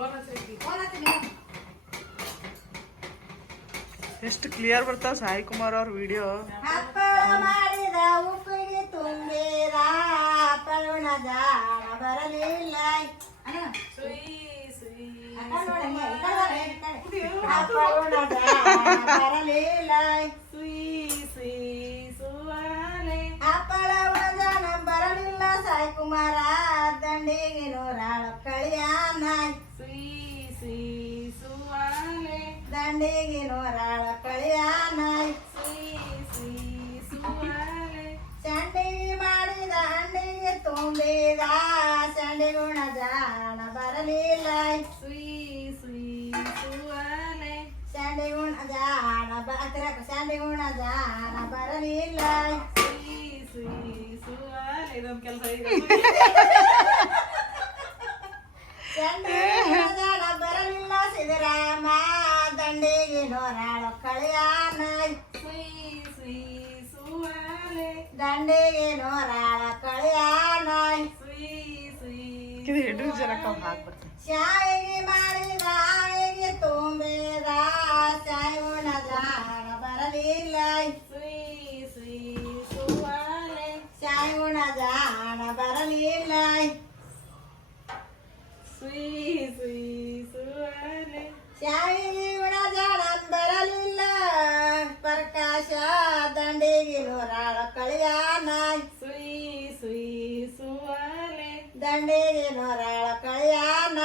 ಬರ್ತದೆ. ಎಷ್ಟು ಕ್ಲಿಯರ್ ಬರ್ತಾವ ಸಾಯಿ ಕುಮಾರ್ ಅವ್ರ ವಿಡಿಯೋ. ಹಪ್ಪಳ ಮಾಡಿದ ಉಪ್ಪಿಗೆ ತುಂಬಿದ ಪಳುಣ ಜಾಣ ಬರಲಿಲ್ಲ. ಹಪ್ಪಳ ಜಾಣ ಬರಲಿಲ್ಲ. ಹಪ್ಪಳ ಜಾಣ ಬರಲಿಲ್ಲ ಸಾಯಿ ಕುಮಾರ ದಂಡಿಗೆ ನೂರಾಳ ಕಳಿಯಾನ. ದಂಡಿಗೆ ನೂರಾಳ ಕಳಿಯಾನ. ಚಂಡಿಗೆ ಮಾಡಿದ ಹಣ್ಣಿಗೆ ತುಂಬಿದ ಚಂಡಿ ಗುಣ ಜಾಣ ಬರಲಿಲ್ಲ. ಚಂಡಿ ಗುಣ ಜಾಣ ಚಂಡಿ ಗುಣ ಜಾಣ ಬರಲಿಲ್ಲ. ಚಂಡಿ ಗುಣ ಜಾಣ ಬರಲಿಲ್ಲ ಸಿದ್ದರಾಮ ದಂಡಿಗೆ ನೂರಾಳ ಕಳಿಯಾನ. ದಂಡಿಗೆ ನೂರಾಳ ಕಳಿಯಾನ. ಶಾಯಿಗೆ ಮಾಡಿದ ಆಯಿಗೆ ತುಂಬಿದ ಶಾಯಿ ಗುಣ ಜಾಣ ಬರಲಿಲ್ಲ. ಶಾಯಿ ಗುಣ ಜಾಣ ಬರಲಿಲ್ಲ. ಶಾಯಿಗೆ ಗುಣ ಜಾಣ ಬರಲಿಲ್ಲ. ಪ್ರಕಾಶ ದಂಡಿಗೆ ನೂರಾಳ ಕಳಿಯಾನ. ದಂಡಿಗೆ ನೂರಾಳ ಕಳಿಯಾನ.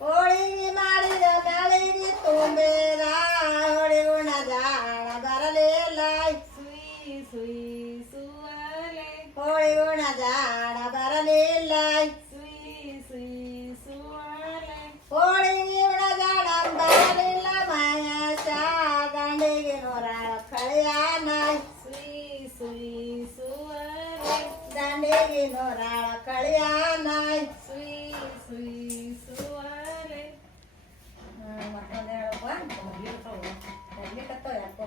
ಹೋಳಿಗೆ ಮಾಡಿದ ನಾಳಿಗೆ ತುಂಬಿದ ಹೋಳಿ ಗುಣ ಜಾಣ ಬರಲಿಲ್ಲ. ಹೋಳಿ ಗುಣ ಜಾಣ ಬರಲಿಲ್ಲ. ಹೋಳಿಗೆ ಗುಣ ಜಾಣ ಬರಲಿಲ್ಲ ಮಹೇಶ ದಂಡಿಗೆ ನೂರಾಳ ಕಳಿಯಾನ. ದಂಡಿಗೆ ನೂರಾಳ ಕಳಿಯಾನ. ಮತ್ತೊಂದು ಹೇಳಪ್ಪ ಯಾಕೋ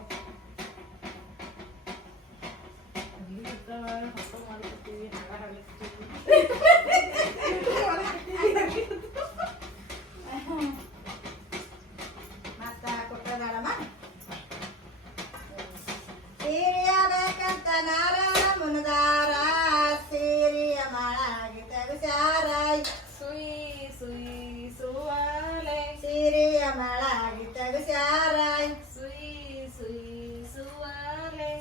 ಮತ್ತ ಕೊಟ್ಟದಾಳಮ್ಮ. ಸೀರೆಯ ಬೇಕಂತ ನಾರಾಯಣ ಮುನದಾರ ಸೀರೆಯ ಮಾಡಾಗಿ ತೆಗುಸಾರ. ಸೀರೆಯ ಮಾಡಾಗಿ ತೆಗುಸಾರ.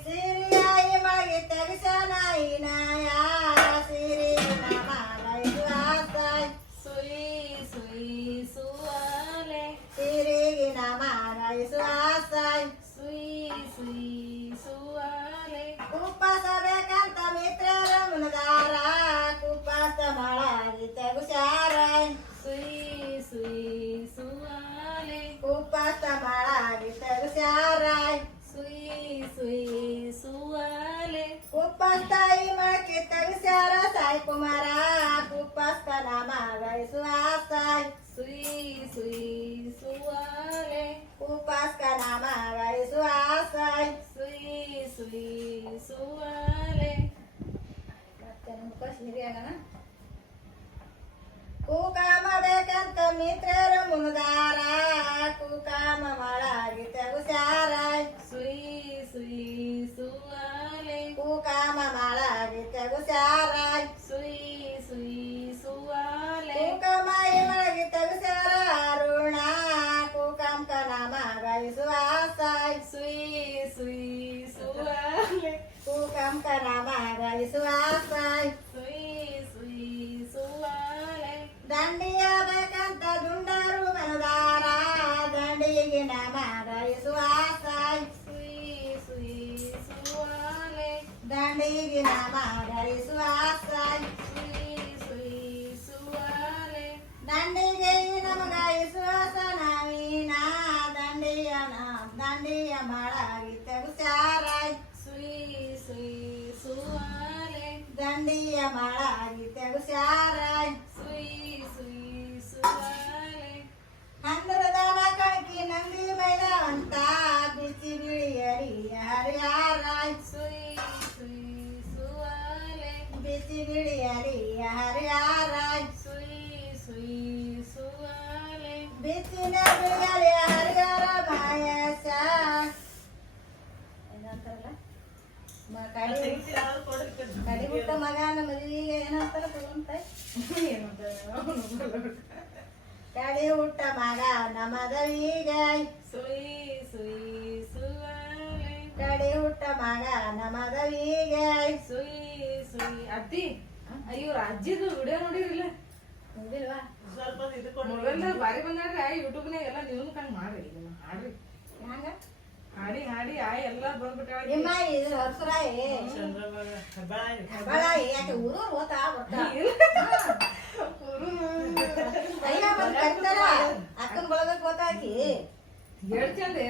ಸೀರೆಯಾಗಿ ಮಳಗಿ ತೆಗುಸನ ನಾಯ ಸೀರೆಯ ಮಾಡಾಗ ಸೀರೆಗೆ ಮಾಡಾಯಿಸುವಾಸ. ಕುಪ್ಪಸ ಬೇಕಂತ ಮಿತ್ರರ ಮುನದಾರ ಕುಪ್ಪಸ ಮಾಡಾಗಿ ತೆಗುಸಾರ. ಕುಪ್ಪಸ ಮಾಡಾಗಿ ತೆಗುಸಾರ. ಕುಪ್ಪಸ್ತಾಯಿ ಮಳಕೆ ತೆಗುಸಾರ ಸಾಯಿ ಕುಮಾರ ಕುಪ್ಪಸ್ತ ನಾಮಗಾಯಿಸುವಾಸ. ಕುಪ್ಪಸ್ಕ ನಾಮಗಾಯಿಸುವಾಸ. ಮತ್ತೆ ನಮ್ಮ ಹಿರಿಯಾಗಣ ಕೂಕಾಮ ಬೇಕಂತ ಮಿತ್ರರು ಮುನದಾರ ಕೂಕಾಮ ಮಾಡಾಗಿ ತೆಗುಸಾರ. ಕೂಕಾಮ ಮಾಡಾಗಿ ತೆಗುಸಾರ. ಕೂಕಮಾಯಿ ಮಳಗಿ ತೆಗುಸಾರ ಅರುಣ ಕೂಕಂ ಕನಾಮ ಗಾಯಿಸುವಾಸ. ಕೂಕಂ ಕನಾಮ ಗಾಯಿಸುವಾಸ. ದಂಡಿಯ ಬೇಕಂತ ದುಂಡರು ಮನದಾರ ದಂಡಿಗೆ ನಾಮ ಗಾಯಿಸುವಾಸ. ದಂಡಿಗೆ ನಾಮ ಗಾಯಿಸುವಾಸ. ದಂಡಿಗೆ ನಮಗಾಯಿಸುವಾಸ ನಾವೀನ ದಂಡಿಯ ಮಾಡಾಗಿ ತೆಗುಸಾರ. ದಂಡಿಯ ಮಾಡಾಗಿ ತೆಗುಸಾರ. ಹಂದರದಾನ ಕಣಕಿ ನಂದಿ ಮೈದ ಅಂತ ಕಡಿ ಹುಟ್ಟ ಮಗ ನಮದವಿಗೆ ಸುಯಿ ಸುಯಿ ಸುವಾಲೆ ಕಡಿ ಹುಟ್ಟ ಮಗ ನಮದವಿಗೆ ಸುಯಿ ಸುಯಿ ಅತ್ತಿ ಇವ್ರ ಅಜ್ಜಿದು ವಿಡಿಯೋ ನೋಡಿರಿಲ್ಲ ನೋಡಿಲ್ವಾ ಸ್ವಲ್ಪ ಇದು ಮೊಬೈಲ್ ಬಾರಿ ಬಂದಾಡ್ರಿ ಯೂಟ್ಯೂಬ್ನಾಗ ಎಲ್ಲ ನೀವು ಕಂಗ್ ಮಾಡ್ರಿ ಇದನ್ನ ಹಾಡ್ರಿ ಹಂಗ ಹಾಡಿ ಹಾಡಿ ಆಯ್ ಎಲ್ಲ ಬಂದ್ಬಿಟ್ಟಾಳ ನಿಮ್ಮ ಇದು ಹರ್ಸುರಾಯಿ ಬಾಯ್ ಹೆಬ್ಬಾಳ ಯಾಕೆ ಊರೂರ್ ಹೋತಾ ಬರ್ತಾ ಅಯ್ಯ ಬಂದ್ ಕಟ್ತಾರ ಅಕ್ಕನ ಬಳಗಕ್ಕೆ ಹೋತಾಕಿ ಹೇಳ್ತಂದೆ